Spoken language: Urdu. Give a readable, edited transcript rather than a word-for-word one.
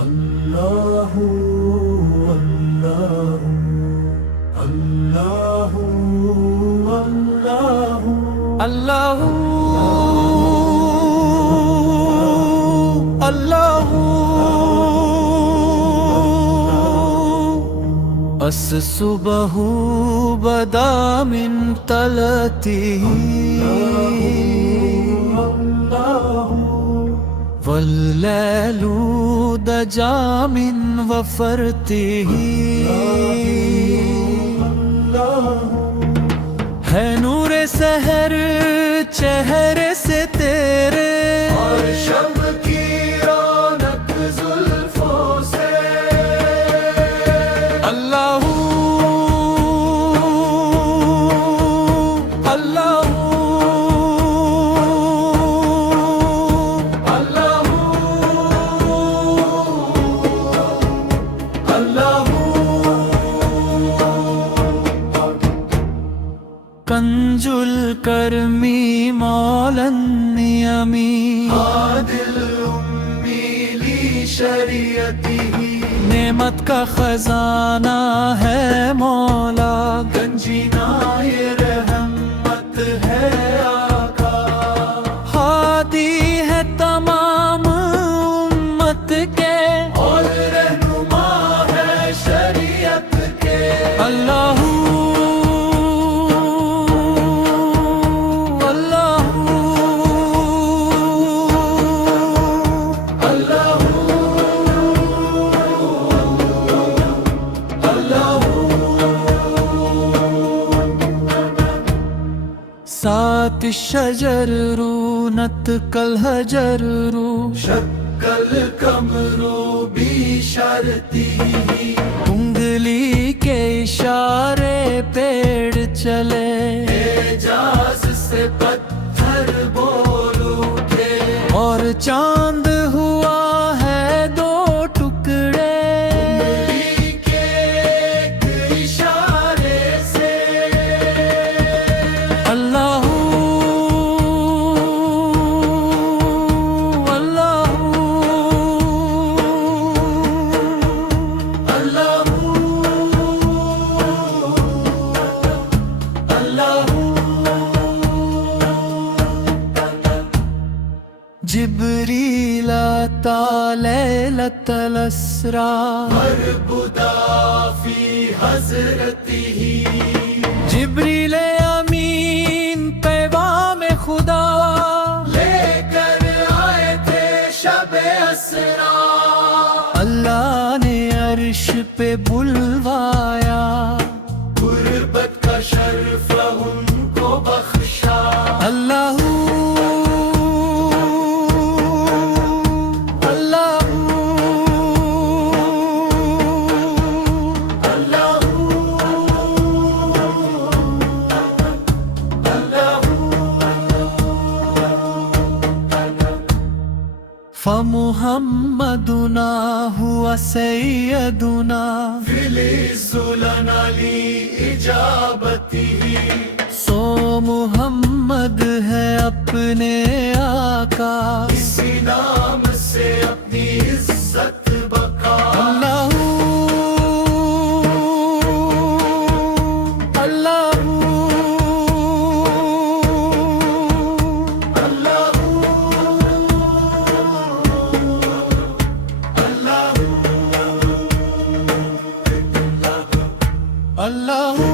اللہ اللہ اللہ اللہ اللہ اللہ الصبح بدا من طلعته والليل دجا من وفرته ہے نور سحر چہرے سے تیرے اور شب کی رونق زلفوں سے اللہ اللہ کنج الکرمی مولا النعمی عادل امی لی شریعتی نعمت کا خزانہ ہے مولا گنجینا یہ رحمت ہے آقا ہادی ہے تمام امت کے اور رہنما ہے شریعت کے اللہ سات شجر رو نت کل حجر رو شکل کمرو بھی شرطی انگلی کے اشارے پیڑ چلے اعجاز سے پتھر بول اٹھے اور چاند ہوا ہے دو ٹکڑے انگلی کے ایک اشارے سے اللہ اللہ اللہ اللہ جبریل اتا لیلۃ الاسریٰ مربوطہ فی حضرتہ جبریل امین پیغام خدا لے کر آئے تھے شب اسریٰ اللہ نے عرش پہ بلوایا غربت کا شرف ان کو بخشا اللہ اللہ اللہ اللہ فمحمدنا ہوا سیدنا فلز لنا لإجابته سو محمد ہے اپنے آقا اسی نام سے اپنی عزت بقا اللہ اللہ اللہ اللہ اللہ